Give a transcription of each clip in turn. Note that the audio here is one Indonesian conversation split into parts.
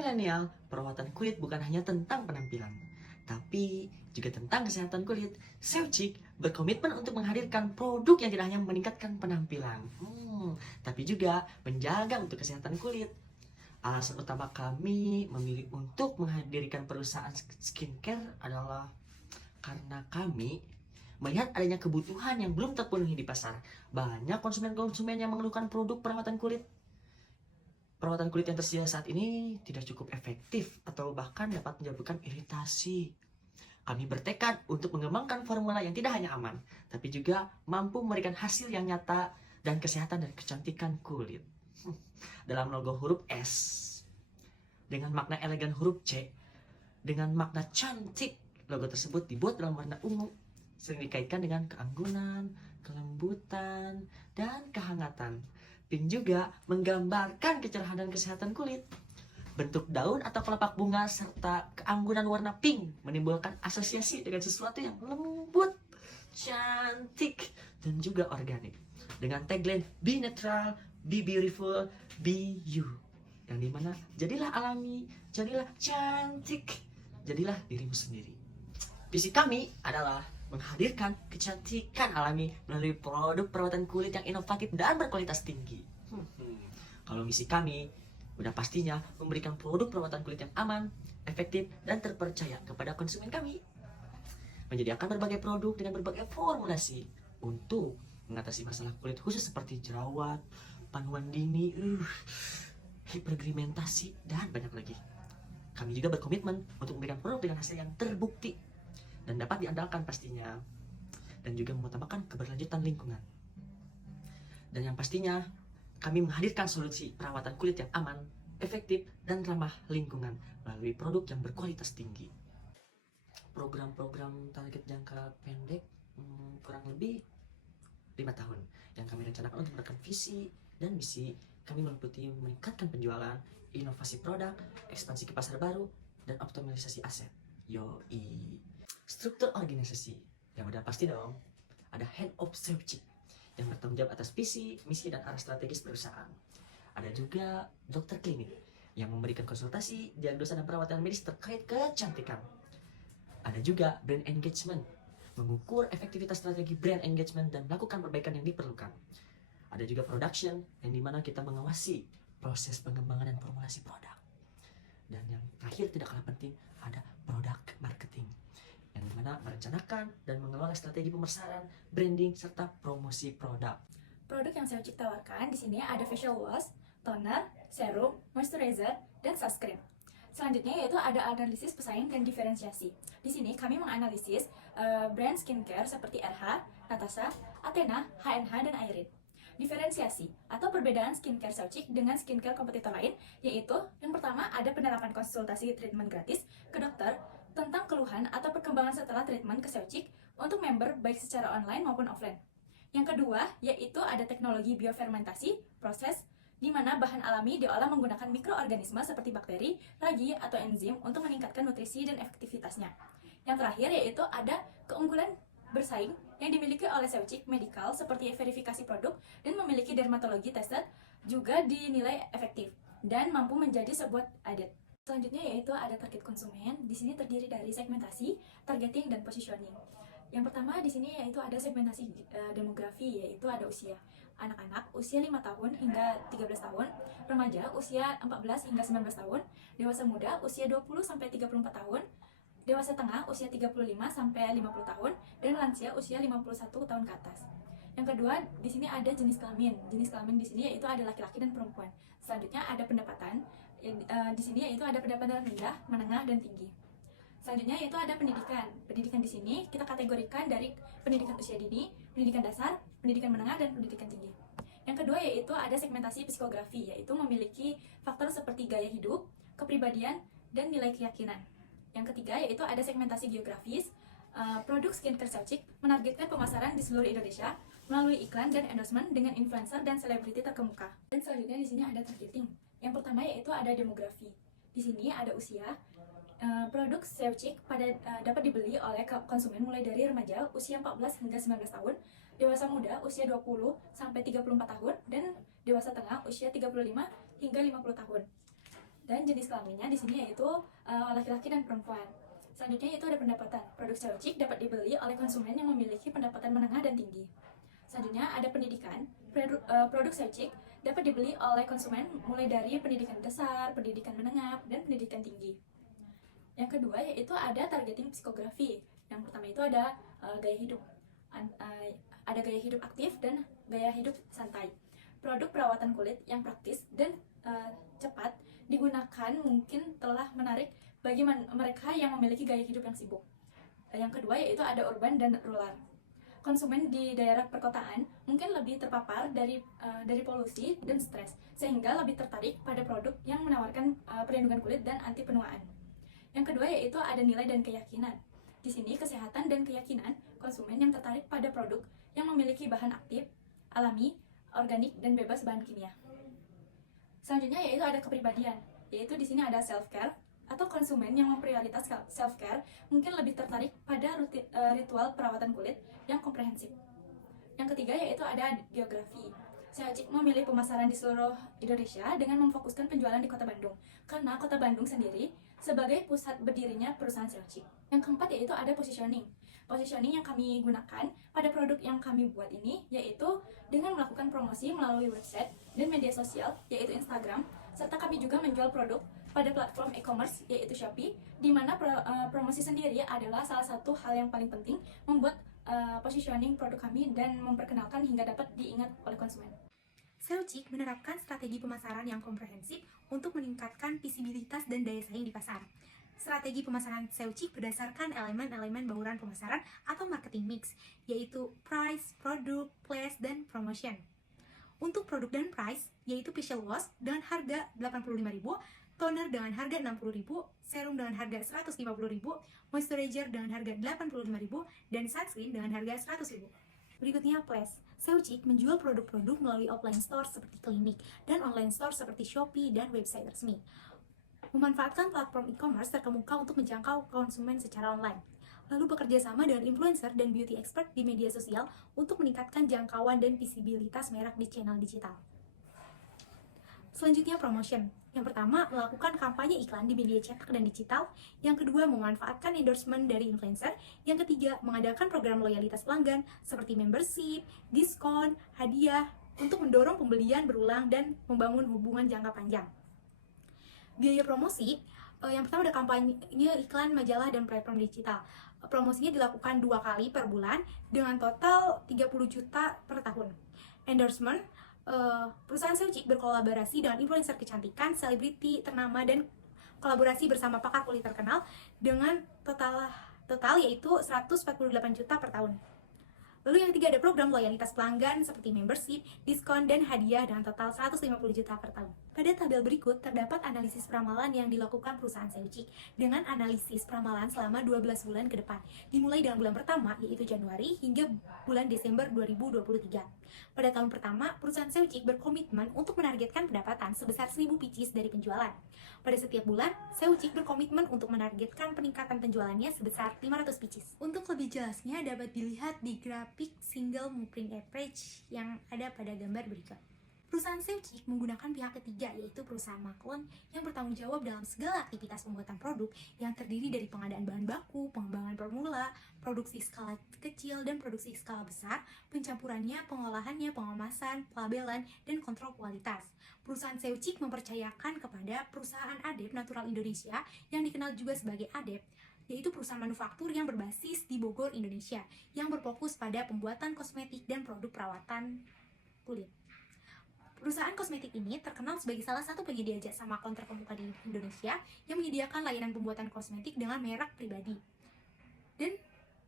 milenial, perawatan kulit bukan hanya tentang penampilan, tapi juga tentang kesehatan kulit. Sevcik berkomitmen untuk menghadirkan produk yang tidak hanya meningkatkan penampilan, tapi juga menjaga untuk kesehatan kulit. Alasan utama kami memilih untuk menghadirkan perusahaan skincare adalah karena kami melihat adanya kebutuhan yang belum terpenuhi di pasar. Banyak konsumen-konsumen yang mengeluhkan produk perawatan kulit yang tersedia saat ini tidak cukup efektif atau bahkan dapat menyebabkan iritasi. Kami bertekad untuk mengembangkan formula yang tidak hanya aman, tapi juga mampu memberikan hasil yang nyata dan kesehatan dan kecantikan kulit. Dalam logo huruf S, dengan makna elegan huruf C, dengan makna cantik, logo tersebut dibuat dalam warna ungu, sering dikaitkan dengan keanggunan, kelembutan, dan kehangatan. Pink juga menggambarkan kecerahan dan kesehatan kulit. Bentuk daun atau kelopak bunga serta keanggunan warna pink menimbulkan asosiasi dengan sesuatu yang lembut, cantik, dan juga organik. Dengan tagline Be Natural, Be Beautiful, Be You. Yang dimana jadilah alami, jadilah cantik, jadilah dirimu sendiri. Visi kami adalah menghadirkan kecantikan alami melalui produk perawatan kulit yang inovatif dan berkualitas tinggi. Kalau misi kami, udah pastinya memberikan produk perawatan kulit yang aman, efektif, dan terpercaya kepada konsumen kami. Menyediakan berbagai produk dengan berbagai formulasi untuk mengatasi masalah kulit khusus seperti jerawat, panuan dini, hiperpigmentasi, dan banyak lagi. Kami juga berkomitmen untuk memberikan produk dengan hasil yang terbukti dan dapat diandalkan pastinya, dan juga mengutamakan keberlanjutan lingkungan. Dan yang pastinya, kami menghadirkan solusi perawatan kulit yang aman, efektif, dan ramah lingkungan melalui produk yang berkualitas tinggi. Program-program target jangka pendek kurang lebih 5 tahun yang kami rencanakan untuk menekan visi dan misi kami meliputi meningkatkan penjualan, inovasi produk, ekspansi ke pasar baru, dan optimalisasi aset. Yoi. Struktur organisasi yang udah pasti dong, ada Head of Sevcik yang bertanggung jawab atas visi, misi, dan arah strategis perusahaan. Ada juga dokter klinik yang memberikan konsultasi, diagnosa, dan perawatan medis terkait kecantikan. Ada juga brand engagement, mengukur efektivitas strategi brand engagement dan melakukan perbaikan yang diperlukan. Ada juga production, yang dimana kita mengawasi proses pengembangan dan formulasi produk. Dan yang terakhir tidak kalah penting, ada product marketing, yang dimana merencanakan dan mengelola strategi pemasaran, branding, serta promosi produk. Produk yang Sevcik tawarkan di sini ada facial wash, toner, serum, moisturizer, dan sunscreen. Selanjutnya yaitu ada analisis pesaing dan diferensiasi. Di sini kami menganalisis brand skincare seperti RH, Natasha, Athena, HNH, dan Airin. Diferensiasi atau perbedaan skincare Sevcik dengan skincare kompetitor lain yaitu yang pertama ada penerapan konsultasi treatment gratis ke dokter tentang keluhan atau perkembangan setelah treatment ke Sevcik untuk member baik secara online maupun offline. Yang kedua yaitu ada teknologi biofermentasi proses di mana bahan alami diolah menggunakan mikroorganisme seperti bakteri, ragi, atau enzim untuk meningkatkan nutrisi dan efektivitasnya. Yang terakhir yaitu ada keunggulan bersaing yang dimiliki oleh Sevcik Medical seperti verifikasi produk dan memiliki dermatologi tested juga dinilai efektif dan mampu menjadi sebuah audit. Selanjutnya yaitu ada target konsumen. Di sini terdiri dari segmentasi, targeting, dan positioning. Yang pertama di sini yaitu ada segmentasi demografi, yaitu ada usia anak-anak usia 5 tahun hingga 13 tahun, remaja usia 14 hingga 19 tahun, dewasa muda usia 20 sampai 34 tahun, dewasa tengah usia 35 sampai 50 tahun, dan lansia usia 51 tahun ke atas. Yang kedua, di sini ada jenis kelamin. Jenis kelamin di sini yaitu ada laki-laki dan perempuan. Selanjutnya ada pendapatan. Di sini yaitu ada pendapatan rendah, menengah, dan tinggi. Selanjutnya yaitu ada pendidikan. Pendidikan di sini kita kategorikan dari pendidikan usia dini, pendidikan dasar, pendidikan menengah, dan pendidikan tinggi. Yang kedua yaitu ada segmentasi psikografi, yaitu memiliki faktor seperti gaya hidup, kepribadian, dan nilai keyakinan. Yang ketiga yaitu ada segmentasi geografis. Produk skincare Sevcik menargetkan pemasaran di seluruh Indonesia melalui iklan dan endorsement dengan influencer dan selebriti terkemuka. Dan selanjutnya di sini ada targeting. Yang pertama yaitu ada demografi. Di sini ada usia. Produk Sevcik dapat dibeli oleh konsumen mulai dari remaja usia 14 hingga 19 tahun, dewasa muda usia 20 sampai 34 tahun, dan dewasa tengah usia 35 hingga 50 tahun. Dan jenis kelaminnya di sini yaitu laki-laki dan perempuan. Selanjutnya yaitu ada pendapatan. Produk Seucik dapat dibeli oleh konsumen yang memiliki pendapatan menengah dan tinggi. Selanjutnya ada pendidikan. Produk Seucik dapat dibeli oleh konsumen mulai dari pendidikan dasar, pendidikan menengah, dan pendidikan tinggi. Yang kedua yaitu ada targeting psikografi. Yang pertama itu ada gaya hidup. Ada gaya hidup aktif dan gaya hidup santai. Produk perawatan kulit yang praktis dan cepat digunakan mungkin telah menarik bagi mereka yang memiliki gaya hidup yang sibuk. Yang kedua yaitu ada urban dan rural. Konsumen di daerah perkotaan mungkin lebih terpapar dari polusi dan stres, sehingga lebih tertarik pada produk yang menawarkan perlindungan kulit dan anti penuaan. Yang kedua yaitu ada nilai dan keyakinan. Di sini kesehatan dan keyakinan konsumen yang tertarik pada produk yang memiliki bahan aktif, alami, organik, dan bebas bahan kimia. Selanjutnya yaitu ada kepribadian, yaitu di sini ada self-care, atau konsumen yang memprioritaskan self-care mungkin lebih tertarik pada ritual perawatan kulit yang komprehensif. Yang ketiga yaitu ada geografi. Seucik memilih pemasaran di seluruh Indonesia dengan memfokuskan penjualan di Kota Bandung, karena Kota Bandung sendiri sebagai pusat berdirinya perusahaan Seucik. Yang keempat yaitu ada positioning. Positioning yang kami gunakan pada produk yang kami buat ini yaitu dengan melakukan promosi melalui website dan media sosial yaitu Instagram, serta kami juga menjual produk pada platform e-commerce yaitu Shopee, di mana promosi sendiri adalah salah satu hal yang paling penting membuat positioning produk kami dan memperkenalkan hingga dapat diingat oleh konsumen. Seucik menerapkan strategi pemasaran yang komprehensif untuk meningkatkan visibilitas dan daya saing di pasar. Strategi pemasaran Seucik berdasarkan elemen-elemen bauran pemasaran atau marketing mix, yaitu price, produk, place, dan promotion. Untuk produk dan price, yaitu facial wash dengan harga Rp85.000, toner dengan harga Rp60.000, serum dengan harga Rp150.000, moisturizer dengan harga Rp85.000, dan sunscreen dengan harga Rp100.000. Berikutnya place. Seucik menjual produk-produk melalui offline store seperti klinik dan online store seperti Shopee dan website resmi. Memanfaatkan platform e-commerce terkemuka untuk menjangkau konsumen secara online. Lalu bekerja sama dengan influencer dan beauty expert di media sosial untuk meningkatkan jangkauan dan visibilitas merek di channel digital. Selanjutnya promotion. Yang pertama, melakukan kampanye iklan di media cetak dan digital. Yang kedua, memanfaatkan endorsement dari influencer. Yang ketiga, mengadakan program loyalitas pelanggan seperti membership, diskon, hadiah untuk mendorong pembelian berulang dan membangun hubungan jangka panjang. Biaya promosi, yang pertama ada kampanye iklan majalah dan platform digital. Promosinya dilakukan 2 kali per bulan dengan total 30 juta per tahun. Endorsement, perusahaan Seucik berkolaborasi dengan influencer kecantikan, selebriti ternama, dan kolaborasi bersama pakar kulit terkenal dengan total yaitu 148 juta per tahun. Lalu yang ketiga ada program loyalitas pelanggan seperti membership, diskon, dan hadiah dengan total 150 juta per tahun. Pada tabel berikut terdapat analisis peramalan yang dilakukan perusahaan Seucik dengan analisis peramalan selama 12 bulan ke depan, dimulai dengan bulan pertama yaitu Januari hingga bulan Desember 2023. Pada tahun pertama, perusahaan Seucik berkomitmen untuk menargetkan pendapatan sebesar 1.000 pieces dari penjualan. Pada setiap bulan, Seucik berkomitmen untuk menargetkan peningkatan penjualannya sebesar 500 pieces. Untuk lebih jelasnya dapat dilihat di grafik single moving average yang ada pada gambar berikut. Perusahaan Seucik menggunakan pihak ketiga yaitu perusahaan maklon yang bertanggung jawab dalam segala aktivitas pembuatan produk yang terdiri dari pengadaan bahan baku, pengembangan formula, produksi skala kecil dan produksi skala besar, pencampurannya, pengolahannya, pengemasan, pelabelan, dan kontrol kualitas. Perusahaan Seucik mempercayakan kepada perusahaan ADEP Natural Indonesia yang dikenal juga sebagai ADEP, yaitu perusahaan manufaktur yang berbasis di Bogor, Indonesia, yang berfokus pada pembuatan kosmetik dan produk perawatan kulit. Perusahaan kosmetik ini terkenal sebagai salah satu penyedia jasa maklon terkemuka di Indonesia yang menyediakan layanan pembuatan kosmetik dengan merek pribadi. Dan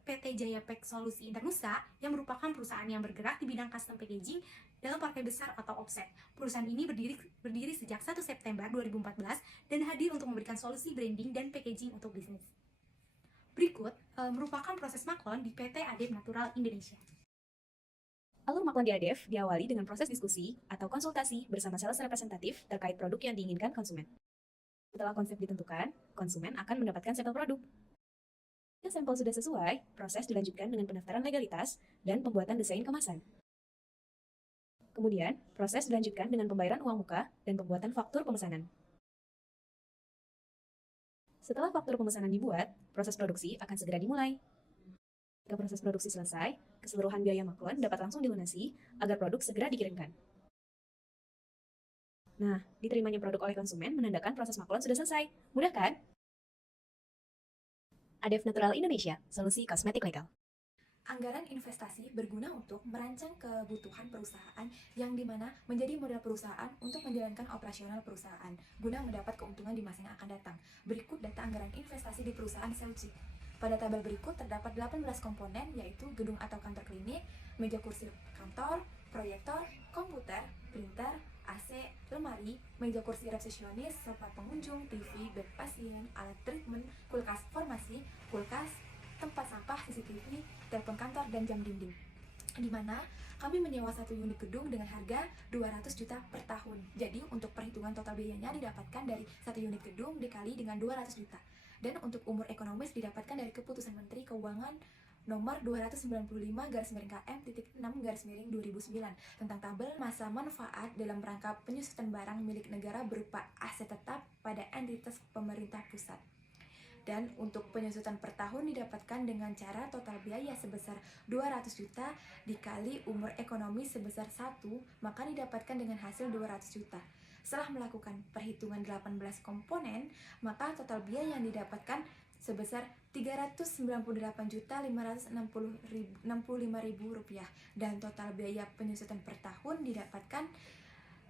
PT Jayapek Solusi Internusa yang merupakan perusahaan yang bergerak di bidang custom packaging dalam partai besar atau offset. Perusahaan ini berdiri sejak 1 September 2014 dan hadir untuk memberikan solusi branding dan packaging untuk bisnis. Berikut merupakan proses maklon di PT ADEP Natural Indonesia. Alur maklon di ADEF diawali dengan proses diskusi atau konsultasi bersama sales representatif terkait produk yang diinginkan konsumen. Setelah konsep ditentukan, konsumen akan mendapatkan sampel produk. Jika sampel sudah sesuai, proses dilanjutkan dengan pendaftaran legalitas dan pembuatan desain kemasan. Kemudian, proses dilanjutkan dengan pembayaran uang muka dan pembuatan faktur pemesanan. Setelah faktur pemesanan dibuat, proses produksi akan segera dimulai. Jika proses produksi selesai, keseluruhan biaya maklon dapat langsung dilunasi agar produk segera dikirimkan. Nah, diterimanya produk oleh konsumen menandakan proses maklon sudah selesai. Mudah kan? ADEF Natural Indonesia, solusi kosmetik legal. Anggaran investasi berguna untuk merancang kebutuhan perusahaan yang dimana menjadi modal perusahaan untuk menjalankan operasional perusahaan guna mendapat keuntungan di masa yang akan datang. Berikut data anggaran investasi di perusahaan Celci. Pada tabel berikut terdapat 18 komponen yaitu gedung atau kantor klinik, meja kursi kantor, proyektor, komputer, printer, AC, lemari, meja kursi resepsionis, sofa pengunjung, TV, bed pasien, alat treatment, kulkas formasi, kulkas, tempat sampah, CCTV, telepon kantor, dan jam dinding. Di mana kami menyewa satu unit gedung dengan harga 200 juta per tahun. Jadi untuk perhitungan total biayanya didapatkan dari satu unit gedung dikali dengan 200 juta. Dan untuk umur ekonomis didapatkan dari Keputusan Menteri Keuangan nomor 295/KM.6/2009 tentang tabel masa manfaat dalam rangka penyusutan barang milik negara berupa aset tetap pada entitas pemerintah pusat. Dan untuk penyusutan per tahun didapatkan dengan cara total biaya sebesar 200 juta dikali umur ekonomi sebesar 1, maka didapatkan dengan hasil 200 juta. Setelah melakukan perhitungan 18 komponen, maka total biaya yang didapatkan sebesar Rp398.565.000 dan total biaya penyusutan per tahun didapatkan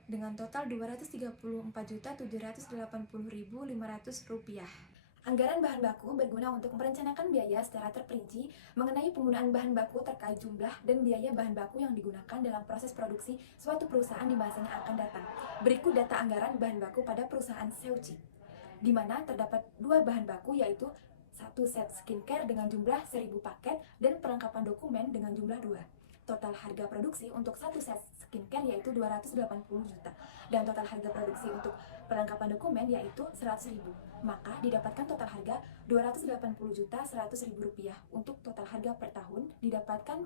dengan total Rp234.780.500. Anggaran bahan baku berguna untuk merencanakan biaya secara terperinci mengenai penggunaan bahan baku terkait jumlah dan biaya bahan baku yang digunakan dalam proses produksi suatu perusahaan di masa yang akan datang. Berikut data anggaran bahan baku pada perusahaan Celci, di mana terdapat dua bahan baku yaitu satu set skincare dengan jumlah 1000 paket dan perlengkapan dokumen dengan jumlah 2. Total harga produksi untuk satu set skincare yaitu 280 juta dan total harga produksi untuk perlengkapan dokumen yaitu 100.000. Maka didapatkan total harga Rp280.100.000. Untuk total harga per tahun didapatkan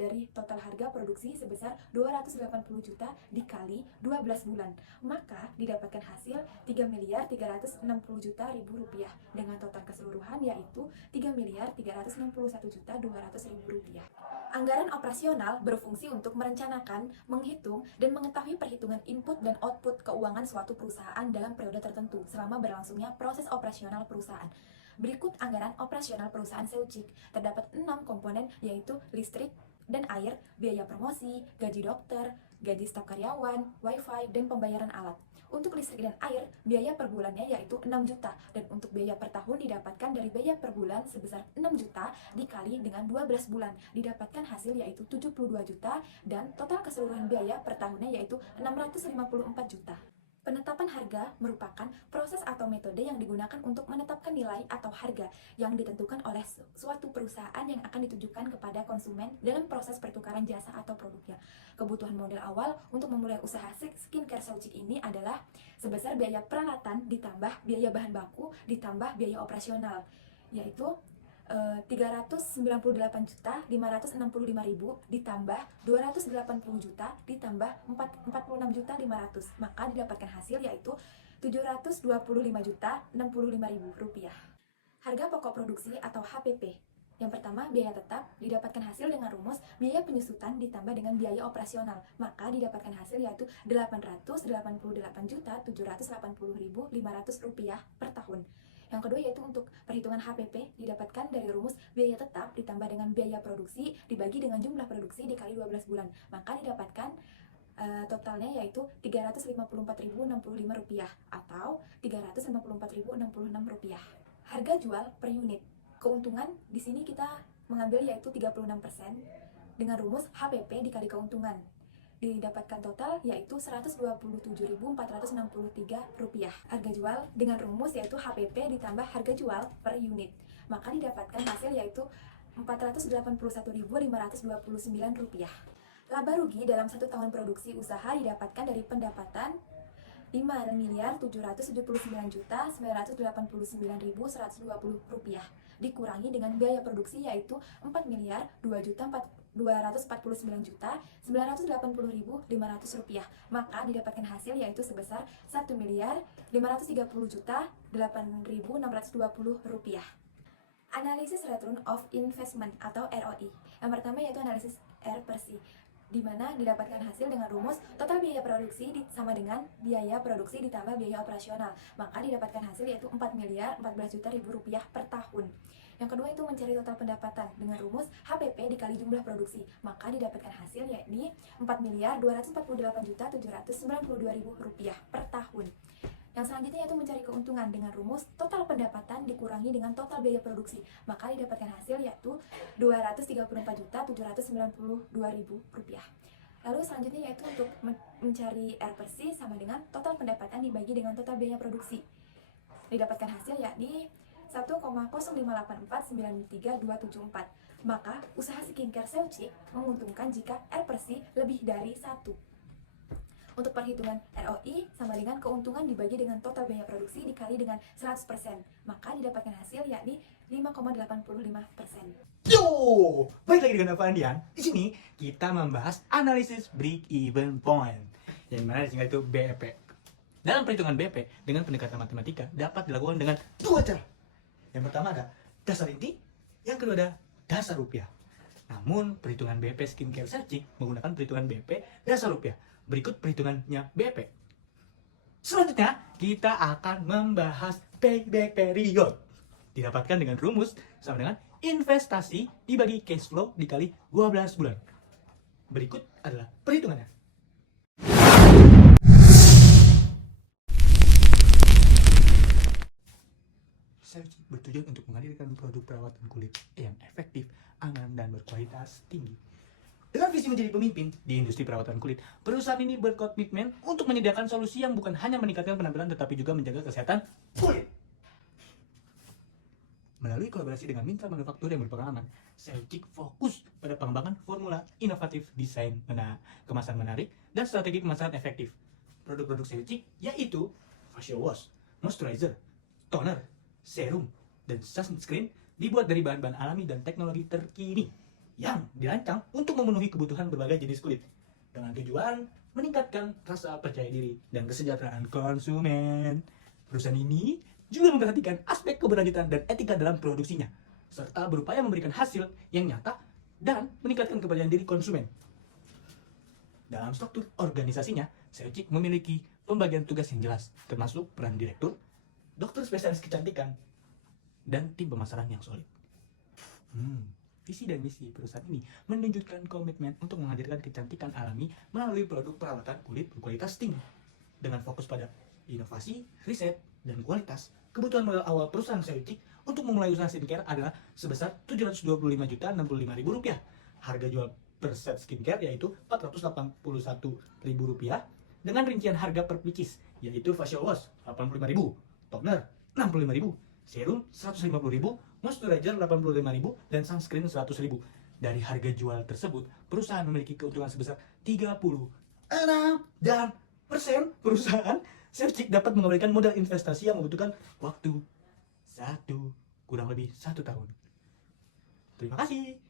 dari total harga produksi sebesar 280 juta dikali 12 bulan, maka didapatkan hasil Rp3.360.000 dengan total keseluruhan yaitu Rp3.361.200.000. Anggaran operasional berfungsi untuk merencanakan, menghitung, dan mengetahui perhitungan input dan output keuangan suatu perusahaan dalam periode tertentu selama berlangsungnya proses operasional perusahaan. Berikut anggaran operasional perusahaan Celci. Terdapat 6 komponen yaitu listrik dan air, biaya promosi, gaji dokter, gaji staf karyawan, wifi, dan pembayaran alat. Untuk listrik dan air, biaya per bulannya yaitu 6 juta dan untuk biaya per tahun didapatkan dari biaya per bulan sebesar 6 juta dikali dengan 12 bulan. Didapatkan hasil yaitu 72 juta dan total keseluruhan biaya per tahunnya yaitu 654 juta. Penetapan harga merupakan proses atau metode yang digunakan untuk menetapkan nilai atau harga yang ditentukan oleh suatu perusahaan yang akan ditujukan kepada konsumen dalam proses pertukaran jasa atau produknya. Kebutuhan modal awal untuk memulai usaha skincare Celci ini adalah sebesar biaya peralatan ditambah biaya bahan baku ditambah biaya operasional, yaitu Rp398.565.000 ditambah Rp280 juta ditambah Rp46.500, maka didapatkan hasil yaitu Rp725.065.000. Harga pokok produksi atau HPP. Yang pertama, biaya tetap didapatkan hasil dengan rumus biaya penyusutan ditambah dengan biaya operasional, maka didapatkan hasil yaitu Rp888.780.500 per tahun. Yang kedua yaitu untuk perhitungan HPP didapatkan dari rumus biaya tetap ditambah dengan biaya produksi dibagi dengan jumlah produksi dikali 12 bulan, maka didapatkan totalnya yaitu Rp354.065 atau Rp354.066. Harga jual per unit. Keuntungan di sini kita mengambil yaitu 36% dengan rumus HPP dikali keuntungan. Didapatkan total yaitu Rp127.463. Harga jual dengan rumus yaitu HPP ditambah harga jual per unit, maka didapatkan hasil yaitu Rp481.529. Laba rugi dalam 1 tahun produksi usaha didapatkan dari pendapatan 5.779.989.120 rupiah, dikurangi dengan biaya produksi yaitu 4.249.980.500 rupiah, maka didapatkan hasil yaitu sebesar 1.530.8.620 rupiah. Analisis Return of Investment atau ROI. Yang pertama yaitu analisis R per C, di mana didapatkan hasil dengan rumus total biaya produksi sama dengan biaya produksi ditambah biaya operasional, maka didapatkan hasil yaitu 4.014.000.000 rupiah per tahun. Yang kedua itu mencari total pendapatan dengan rumus HPP dikali jumlah produksi, maka didapatkan hasil yakni 4.248.792.000 rupiah per tahun. Yang selanjutnya yaitu mencari keuntungan dengan rumus total pendapatan dikurangi dengan total biaya produksi, maka didapatkan hasil yaitu 234.792.000 rupiah. Lalu selanjutnya yaitu untuk mencari R per C sama dengan total pendapatan dibagi dengan total biaya produksi. Didapatkan hasil yakni 1,058493274. Maka usaha skincare Seucik menguntungkan jika R per C lebih dari 1. Untuk perhitungan ROI sama dengan keuntungan dibagi dengan total biaya produksi dikali dengan 100%, maka didapatkan hasil yakni 5,85%. Yo, balik lagi dengan Nova Andian. Di sini kita membahas analisis break-even point, yang mana disingkat itu BEP. Dalam perhitungan BEP dengan pendekatan matematika dapat dilakukan dengan dua cara. Yang pertama ada dasar inti, yang kedua ada dasar rupiah. Namun perhitungan BEP skincare Seucik menggunakan perhitungan BEP dasar rupiah. Berikut perhitungannya BEP. Selanjutnya kita akan membahas payback period. Didapatkan dengan rumus sama dengan investasi dibagi cash flow dikali 12 bulan. Berikut adalah perhitungannya. Seucik bertujuan untuk menghadirkan produk perawatan kulit yang efektif, aman, dan berkualitas tinggi. Dengan visi menjadi pemimpin di industri perawatan kulit, perusahaan ini berkomitmen untuk menyediakan solusi yang bukan hanya meningkatkan penampilan tetapi juga menjaga kesehatan kulit. Melalui kolaborasi dengan mitra manufaktur yang berpengalaman, Seucik fokus pada pengembangan formula inovatif, desain kemasan menarik, dan strategi kemasan efektif. Produk-produk Seucik yaitu facial wash, moisturizer, toner, serum, dan sunscreen dibuat dari bahan-bahan alami dan teknologi terkini yang dirancang untuk memenuhi kebutuhan berbagai jenis kulit dengan tujuan meningkatkan rasa percaya diri dan kesejahteraan konsumen. Perusahaan ini juga memperhatikan aspek keberlanjutan dan etika dalam produksinya, serta berupaya memberikan hasil yang nyata dan meningkatkan kepercayaan diri konsumen. Dalam struktur organisasinya, Seucik memiliki pembagian tugas yang jelas, termasuk peran direktur, dokter spesialis kecantikan, dan tim pemasaran yang solid. Visi dan misi perusahaan ini menunjukkan komitmen untuk menghadirkan kecantikan alami melalui produk perawatan kulit berkualitas tinggi. Dengan fokus pada inovasi, riset, dan kualitas, kebutuhan modal awal perusahaan Seucik untuk memulai usaha skincare adalah sebesar Rp725.065.000. Harga jual per set skincare yaitu Rp481.000 dengan rincian harga per pieces, yaitu facial wash Rp85.000, toner Rp65.000, serum Rp150.000, moisturizer Rp85.000, dan sunscreen Rp100.000. Dari harga jual tersebut, perusahaan memiliki keuntungan sebesar 36%. Perusahaan Seucik dapat mengembalikan modal investasi yang membutuhkan waktu kurang lebih 1 tahun. Terima kasih.